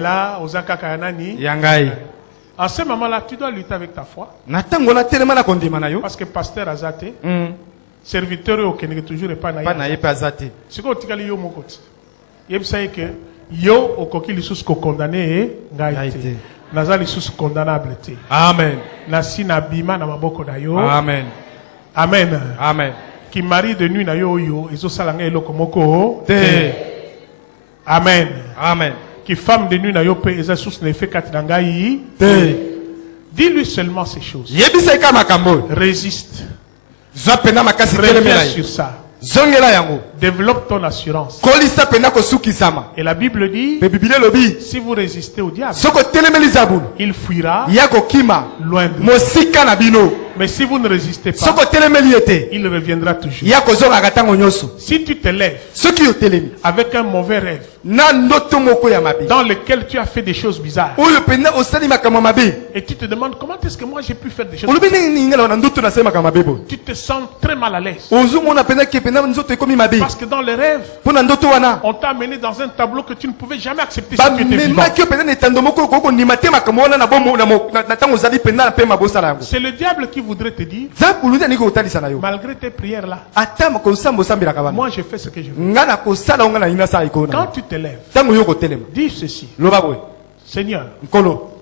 là, en ce moment-là, tu dois lutter avec ta foi. Parce que pasteur Azate, serviteur au Kenya toujours est pas naïf. Ce que tu as dit, il y que yo au coquille sous condamné ngaïté. Nazali sous condamnable. Amen. Nasi na bima na maboko na yo. Amen. Amen. Amen. Qui marie de nuit na yo yo izo salanga eloko moko te. Amen. Amen. Qui femme de nuit na yo pe eza sous ne fait kat nangai te. Dis-lui seulement ces choses. Résiste. Reviens sur ça. Développe ton assurance. Et la Bible dit, si vous résistez au diable, il fuira loin de vous. Mais si vous ne résistez pas, il reviendra toujours. Si tu te lèves avec un mauvais rêve dans lequel tu as fait des choses bizarres et tu te demandes comment est-ce que moi j'ai pu faire des choses bizarres, tu te sens très mal à l'aise. Parce que dans les rêves, on t'a amené dans un tableau que tu ne pouvais jamais accepter si tu étais vivant. C'est le diable qui voudrais te dire, Zabulu te niko otali sana yo. malgré tes prières là, Atama ko sambo sambira kabana. moi je fais ce que je veux. Ngana ko sala ngana ina sa iko na. Quand tu te lèves, Tango yo ko telema. dis ceci, Loba boy. Seigneur, Nkolo.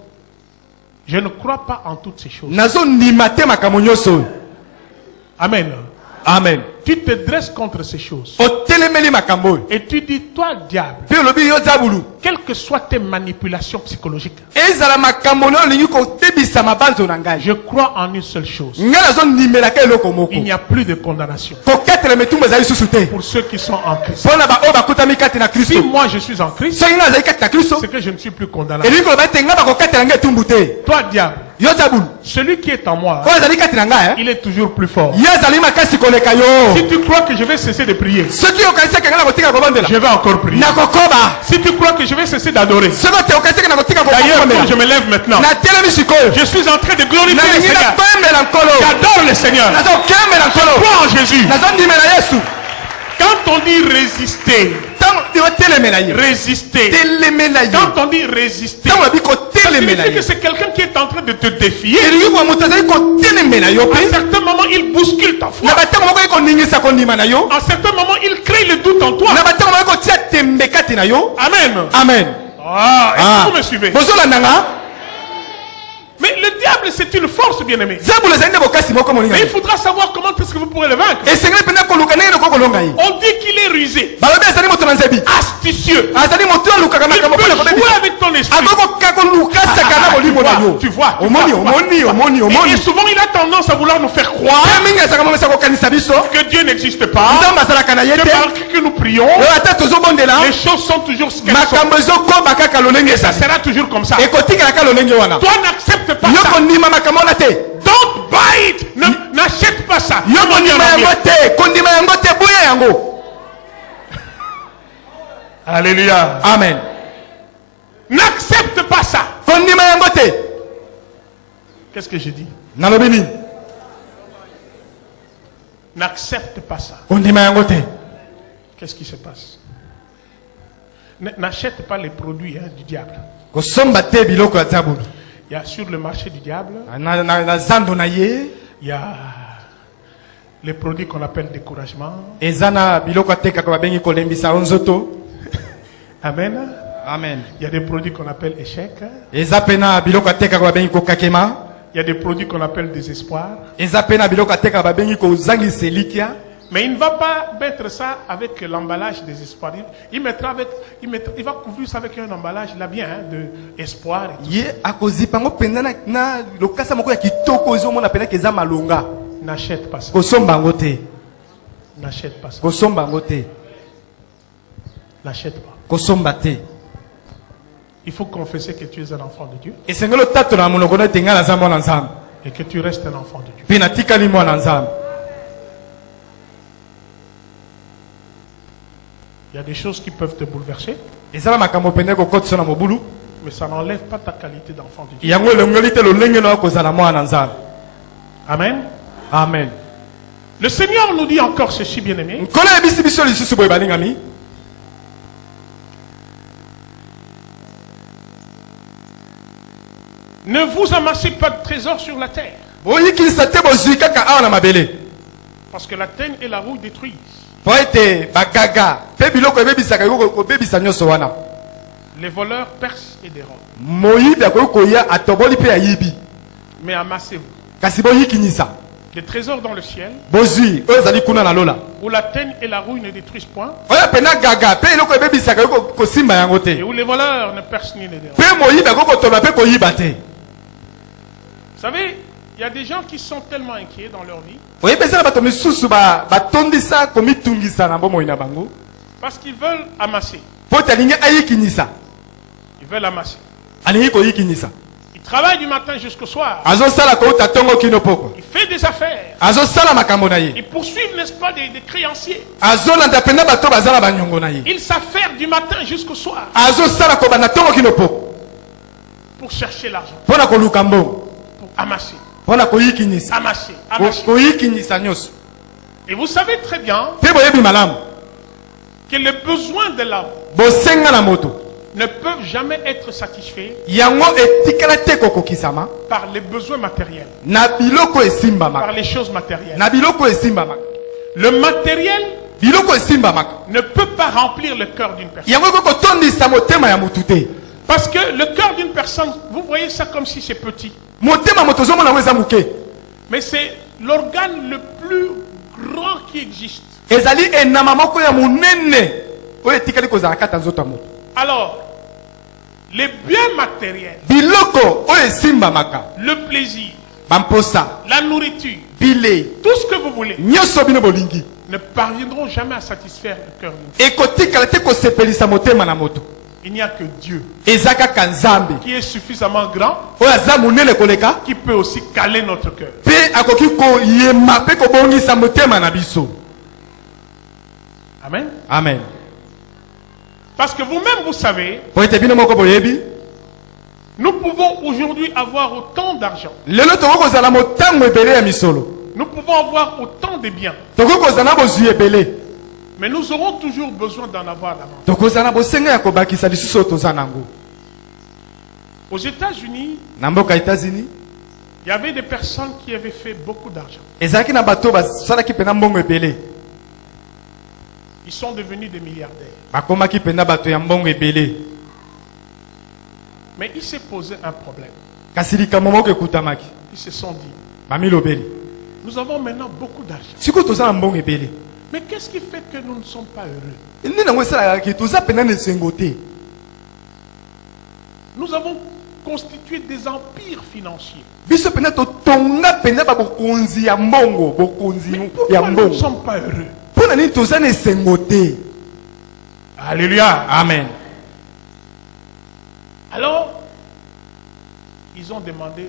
je ne crois pas en toutes ces choses. Nazo ndimate makambo nyonso. Amen. Amen. Tu te dresses contre ces choses. Otelemeli makambo. Et tu dis, toi diable, Pe lobi yo Zabulu. quelles que soient tes manipulations psychologiques, Ezala makambo no lingi ko tebisa mabanzo na ngai. je crois en une seule chose. Ngana zo ndimela ka eloko moko. Il n'y a plus de condamnation Ko ketele metumba za isusu te. pour ceux qui sont en Christ. Pona ba oba kutami kati na Kristo. Si moi je suis en Christ, So inga za kati na Kristo. c'est que je ne suis plus condamné. Elingo ba tenga ba ko ketela ngai tumbu te. Toi diable, Yo Zabulu. celui qui est en moi, Oya zali kati na ngai. il est toujours plus fort. Ye zali makasi koleka yo. Si tu crois que je vais cesser de prier, Soki okasi ke ngana kotika ko bandela. je vais encore prier. Na kokoba. Si tu crois que je vais cesser d'adorer, Soki te okasi ke na kotika ko d'ailleurs, bandela. quand je me lève maintenant, Na telemi sikoyo. je suis en train de glorifier Na le lingi na Seigneur. pembela nkolo. J'adore le Seigneur. Nazo kembela nkolo. Crois en Jésus. Nazo ndimela Yesu. Quand on dit résister, Tango yo telemela ye. résister. Telemela ye. Quand on dit résister, Tango bi ko ça telemela signifie que ye. c'est quelqu'un qui est en train de te défier. Elingi ko moto zali ko telemela yo À pe. un certain moment, il bouscule ta foi. Na batango moko ko ningisa ko ndima na yo. À un certain moment, il crée le doute en toi. Na batango moko ko tia tembe kati na yo. Amen. Amen. Ah, est-ce que vous me suivez? Bozolanda nga. Mais le diable, c'est une force, bien-aimé. Zabulu zali ndeko kasi moko moninga. Mais il faudra savoir comment est-ce que vous pourrez le vaincre. Esengeli pena koluka ndenge ko kolonga ye. On dit qu'il est rusé, Balobi azali moto na nzebi. astucieux. Azali moto alukaka Il makambo peut pona ko jouer avec ton esprit. Agoko kakoluka sakana bolimo na yo. Tu vois, tu Omoni, vois, tu vois. omoni, omoni, Et omoni. souvent, il a tendance à vouloir nous faire croire Mingi saka mama sako kanisa biso. que Dieu n'existe pas, Nzamba azalaka na ye que te. malgré que nous prions, Oyo ata tozobondela. les choses sont toujours ce qu'elles sont. Makambo ezokoba kaka lolenge Et ça ezali. sera toujours comme ça. Ekotikalaka lolenge wana. Toi, n'accepte pas Yo ça. kondima makambo wana te. Don't buy it. N'achète pas ça. Yo Comment dire kondima en yango anglais? te. Kondima yango te boya yango. Alléluia. Amen. N'accepte pas ça. Kondima yango te. Qu'est-ce que j'ai dit? Nalobi nini? N'accepte pas ça. Kondima yango te. Qu'est-ce qui se passe? N'achète pas les produits du diable. Kosomba te biloko ya Zabulu. Il y a sur le marché du diable, Na zando na ye. il y a les produits qu'on appelle découragement. Ezana biloko atekaka babengi kolembisa nzoto. Amen. Amen. Il y a des produits qu'on appelle échec. Eza pena biloko atekaka babengi kokakema. Il y a des produits qu'on appelle désespoir. Eza pena biloko atekaka babengi kozangisa elikia. Mais il ne va pas mettre ça avec l'emballage désespoir. Il va couvrir ça avec un emballage là bien de espoir. Et tout. Ye akozipa ngo penda na lokasa moko ya kitoko ezomona pena keza malonga. N'achète pas ça. Kosomba ngo te. N'achète pas ça. Kosomba ngo te. N'achète pas. Kosomba te. Il faut confesser que tu es un enfant de Dieu Esengelo tato na monoko na tenga na nzambe na nzambe. et que tu restes un enfant de Dieu. Pena tikali mwana nzambe. Il y a des choses qui peuvent te bouleverser, Ezala makambo pena ko kotso na mobulu. mais ça n'enlève pas ta qualité d'enfant de Dieu. Yango elongoli te lolenge na kozala mwana nzambe. Amen. Amen. Le Seigneur nous dit encore ceci, bien-aimé. Nkolo ebisi biso lisusu boye balingami. Ne vous amassez pas de trésors sur la terre, Boyikisa te bozwi kaka awa na mabele. parce que la teigne et la rouille détruisent. Po ete bagaga pe biloko ebebisaka yo kobebisa nyonso wana. Les voleurs percent et dérobent. Moyibi akoki koya atoboli pe ayibi. Mais amassez-vous Kasi boyikinisa. des trésors dans le ciel, Bozwi oyo ezali kuna na lola. où la teigne et la rouille ne détruisent point, Oyo pena gaga pe eloko ebebisaka yo kosimba yango et te. où les voleurs ne percent ni ne dérobent. Pe moyibi akoki kotoba pe koyiba te. Vous savez, il y a des gens qui sont tellement inquiets dans leur vie Oyebesa na bato misusu batondisa komitungisa na bomoi na bango. parce qu'ils veulent amasser. Po te alingi ayikinisa. Ils veulent amasser. Alingi koyikinisa. Ils travaillent du matin jusqu'au soir. Azosala kouta tongo kino poko. Ils font des affaires. Azosala makambo na ye. Ils poursuivent, n'est-ce pas, des créanciers. Azolanda pena bato bazala banyongo na ye. Ils s'affairent du matin jusqu'au soir Azosala ko bana tongo kino poko. pour chercher l'argent, Pona koluka mbongo. pour amasser, Pona koyikinisa. amasser, amasser. Koyikinisa nyonso. Et vous savez très bien Pe boyebi malamu. que le besoin de l'homme Bosenga na moto. ne peuvent jamais être satisfaits yango etikala te kokokisama par les besoins matériels, na biloko par esimbamaka les choses matérielles. na biloko esimbamaka Le matériel biloko esimbamaka ne peut pas remplir le cœur d'une personne. yango ekokotondisa motema ya motu te Parce que le cœur d'une personne, vous voyez ça comme si c'est petit. motema moto ozomona yango eza moke Mais c'est l'organe le plus grand qui existe. ezali enama moko ya monene oyo etikali kozala kati ya nzoto ya moto. Alors, les biens matériels, biloko oyo esimbamaka le plaisir, bamposa la nourriture, bilei tout ce que vous voulez, nyonso bino bolingi ne parviendront jamais à satisfaire le cœur d'une personne. ekotikala te kosepelisa motema na moto Il n'y a que Dieu eza kaka nzambe qui est suffisamment grand, oyo aza monene koleka qui peut aussi caler notre cœur. mpe akoki koyema mpe kobongisa motema na biso. Amen. Amen. Parce que vous-même, vous savez, Po ete bino moko boyebi nous pouvons aujourd'hui avoir autant d'argent. lelo tokoki kozala motango ebele ya misolo Nous pouvons avoir autant de biens. tokoki kozala na bozwi ebele Mais nous aurons toujours besoin d'en avoir davantage. tokozala na bosenga ya kobakisa lisusu oyo toza nango. Aux États-Unis, Na mboka États-Unis il y avait des personnes qui avaient fait beaucoup d'argent. ezalaki na bato basalaki mpena mbongo ebele Ils sont devenus des milliardaires. bakomaki mpena bato ya mbongo ebele Mais il s'est posé un problème. kasi likambo moko ekutamaki Ils se sont dit, bamilobeli nous avons maintenant beaucoup d'argent. sikoyo toza na mbongo ebele Mais qu'est-ce qui fait que nous ne sommes pas heureux? nini nango esalakaki toza mpena na esengo te. Nous avons constitué des empires financiers. biso mpena totonga mpena babokonzi ya mbongo bokonzi Mais ya pourquoi nous ne mbongo sommes pas heureux? mpo na nini toza na esengo te. Alléluia. Amen. Alors, ils ont demandé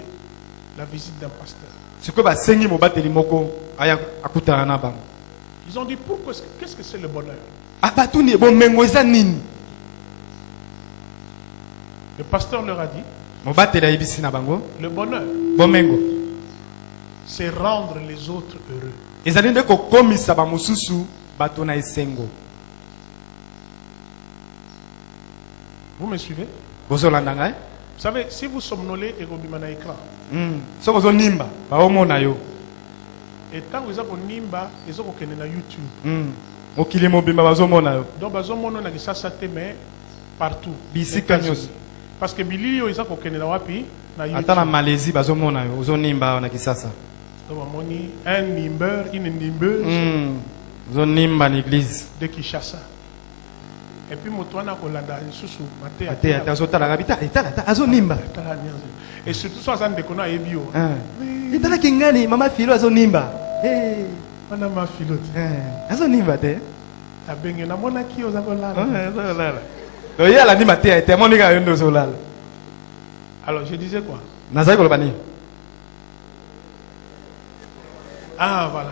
la visite d'un pasteur. sikoyo basengi mobateli moko aya akutana na bango Ils ont dit, pourquoi, qu'est-ce que c'est le bonheur? abatuni bomengo eza nini. Le pasteur leur a dit, mobateli ayebisi na bango le bonheur, bomengo c'est rendre les autres heureux. ezali nde kokomisa bamosusu bato na esengo. Vous me suivez? bozolanda ngai Vous savez, si vous somnolez et vous avez un écran, soki ozonimba baomona yo et quand vous avez un nimba, ils ont na YouTube. mokili mobimba bazomona yo Donc, ils ont ça mais partout. bisika États-Unis. nyonso Parce que Billy, ils ont na wapi na YouTube. ata na Malaisie bazomona yo ozonimba awa na Kisasa. Donc, un nimber, une nimbeuse ozonimba na église de Kinshasa. Et puis, Moutouana Kolanda, Soussou, Maté, ate ate azotalaka bita etala azonimba et surtout, ça, ça déconne et bio. etalaki ngani mama filo azonimba On a ma filote. azonimba te La bengue, na mona qui aux avolala. oye alandimba te ete amonika yo nde ozolala. Alors, je disais quoi? nazali koloba nini. Ah, voilà.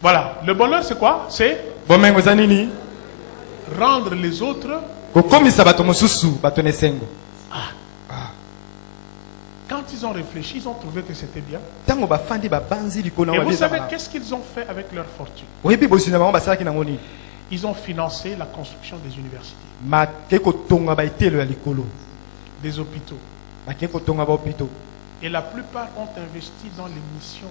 Voilà. Le bonheur, c'est quoi? C'est bomengo eza nini rendre les autres. kokomisa bato mosusu bato na esengo. Quand ils ont réfléchi, ils ont trouvé que c'était bien. ntango bafandi babanzi likolo Et na vous savez, bango qu'est-ce qu'ils ont fait avec leur fortune? oyebi bozwi na bango basalaki nango nini. Ils ont financé la construction des universités, bake kotonga baetelo ya likolo des hôpitaux. bake kotonga bahopito Et la plupart ont investi dans les missions.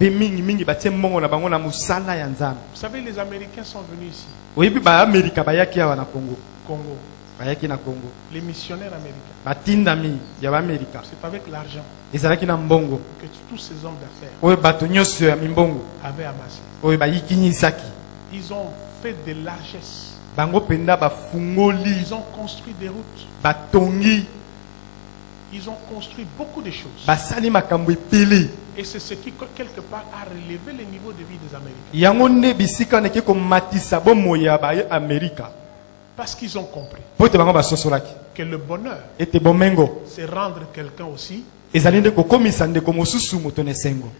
mpe mingimingi batie mbongo na bango na mosala ya nzambe. Vous savez, les Américains sont venus ici, oyebi baamerika bayaki awa na kongo Congo. bayaki na kongo Les missionnaires américains. batindami ya baamerika C'est avec l'argent ezalaki na mbongo que tous ces hommes d'affaires oyo bato nyonso ya mimbongo avaient amassé. oyo bayikinyisaki Ils ont fait de largesse. bango mpenza bafungoli Ils ont construit des routes. batongi Ils ont construit beaucoup de choses. basali makambo epele Et c'est ce qui, quelque part, a relevé le niveau de vie des Américains. yango nde bisika neke komatisa bomoi ya baamerika Parce qu'ils ont compris po ete bango basosolaki que le bonheur, ete bomengo c'est rendre quelqu'un aussi. ezali nde kokomisa ndeko mosusu moto na esengo.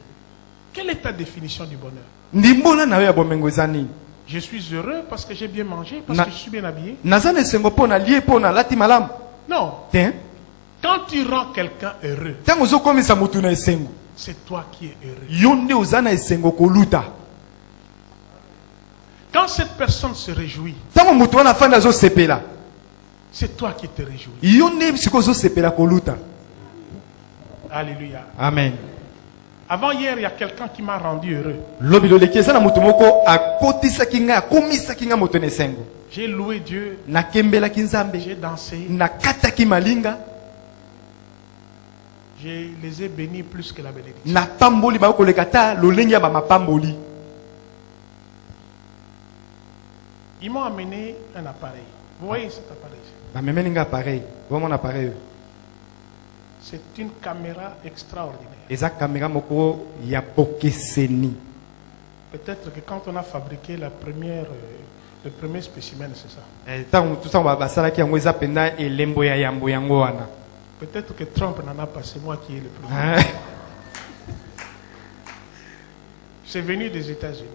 Quelle est ta définition du bonheur? ndimbola na yo ya bomengo eza nini. Je suis heureux parce que j'ai bien mangé, parce que je suis bien habillé. naza na esengo mpo na lie mpo na lati malamu Non. te. Quand tu rends quelqu'un heureux, ntango ozokomisa motu na esengo c'est toi qui es heureux. yo nde oza na esengo koluta. Quand cette personne se réjouit, ntango motu wana afandi azosepela C'est toi qui te réjouis. Alléluia. Amen. Avant hier, il y a quelqu'un qui m'a rendu heureux. J'ai loué Dieu. J'ai dansé. Je les ai bénis plus que la bénédiction. Ils m'ont amené un appareil. Vous voyez cet appareil? C'est une caméra extraordinaire. Peut-être que quand on a fabriqué le premier spécimen, c'est ça. Peut-être que Trump n'en a pas, c'est moi qui ai le premier. C'est venu des États-Unis.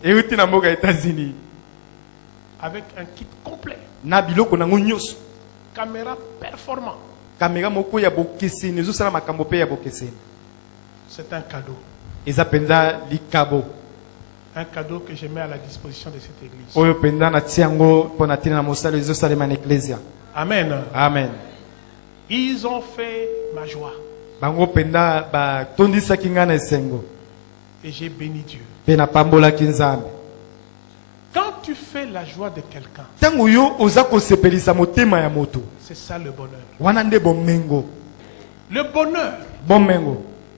Avec un kit complet. Caméra performante. C'est un cadeau. Un cadeau que je mets à la disposition de cette église. Amen. Amen. Ils ont fait ma joie. Et j'ai béni Dieu. Quand tu fais la joie de quelqu'un, c'est ça le bonheur. Le bonheur,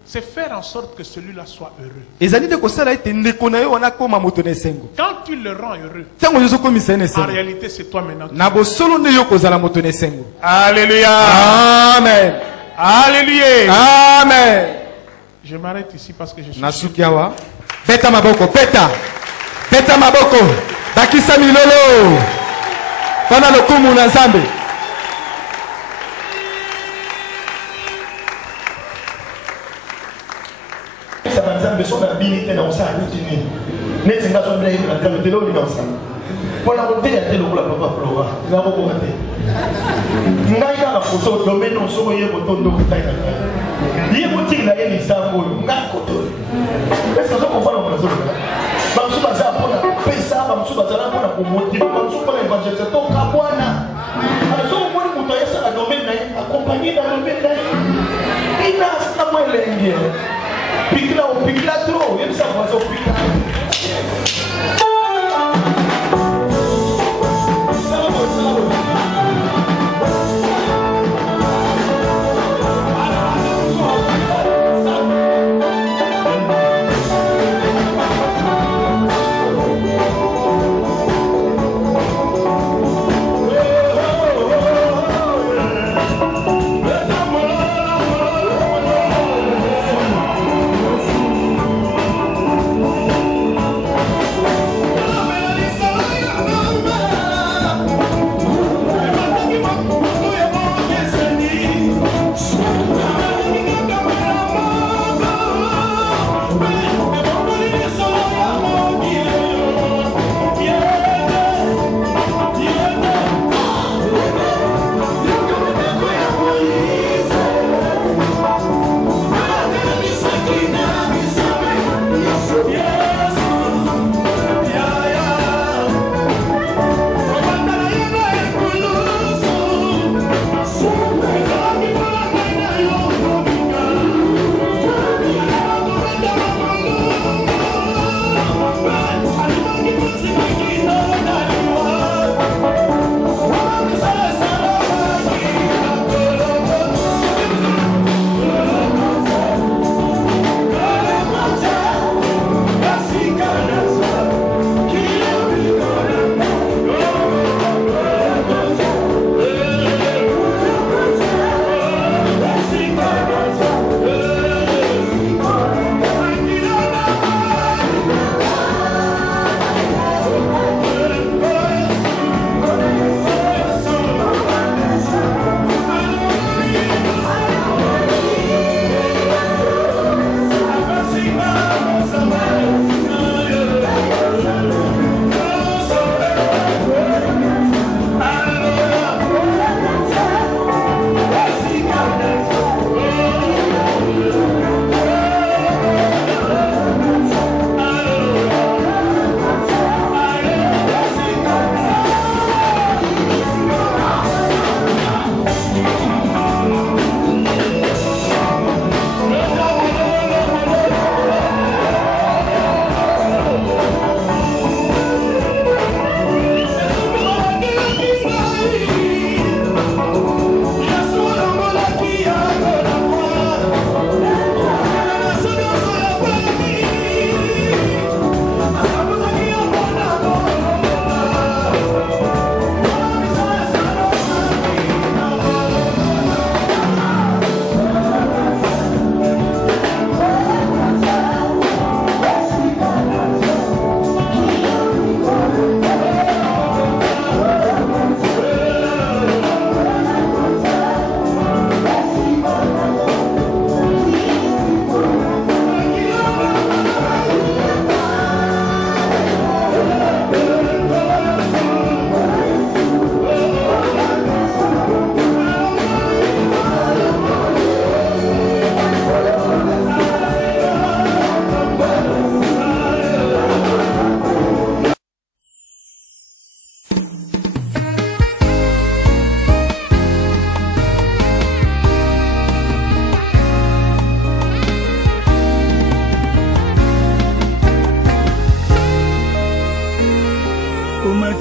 c'est faire en sorte que celui-là soit heureux. Quand tu le rends heureux, en réalité c'est toi maintenant. Alléluia. Amen. Alléluia. Amen. Je m'arrête ici parce que je suis... Peta maboko, peta. Peta maboko. Bakisa milolo. Pana lokumu na Nzambe. Ça va Nzambe so na binité na osala nitini. Neti ngaso ndai na Nzambe telo ni na osala. Pona ko te telo ko la papa plora. Na ko ko te. Ngai ka foto domaine no so ye botondo ko tai na. Ye boutique na ye ni sa ko nga ko to. Est-ce que vous comprenez mon azolo? Bamsu baza pona pesa, bamsu baza na pona ko motiver, bamsu pona évangéliser to ka bwana. Azo ko ni muto yesa na domaine na accompagner dans le domaine na. Ina sa mo elenge. Pikla o pikla trop, yem sa bazo pikla.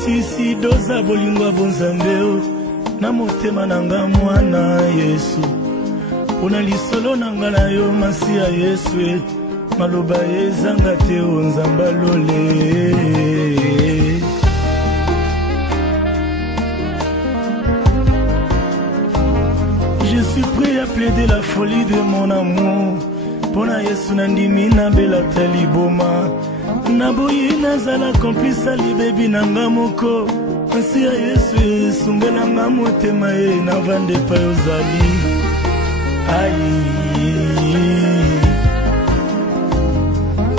natisi doza bolingo bonzambeo na motema nanga mwana Yesu pona lisolo nanga na yo masi ya Yesu maloba ezanga te onzamba lole. Je suis prêt à plaider la folie de mon amour pona Yesu nandimi na bela taliboma naboyi nazala complice alibebi nanga moko masi ya Yesu esungelanga motema ye navande pa yozali ayi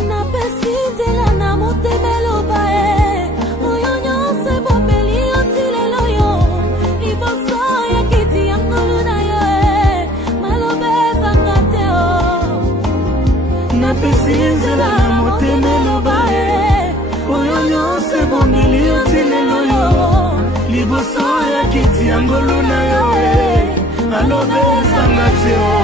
napesi nzela na motema eloba e oyo nyonso ebomeli yo ntilelo yo liboso ya kiti ya ngolu na yo e maloba ezanga te o napesi nzela na motema eloba e oyo nyonso ebomeli yo ntilelo yo liboso ya kiti ya ngolu na yo e maloba ezanga te o.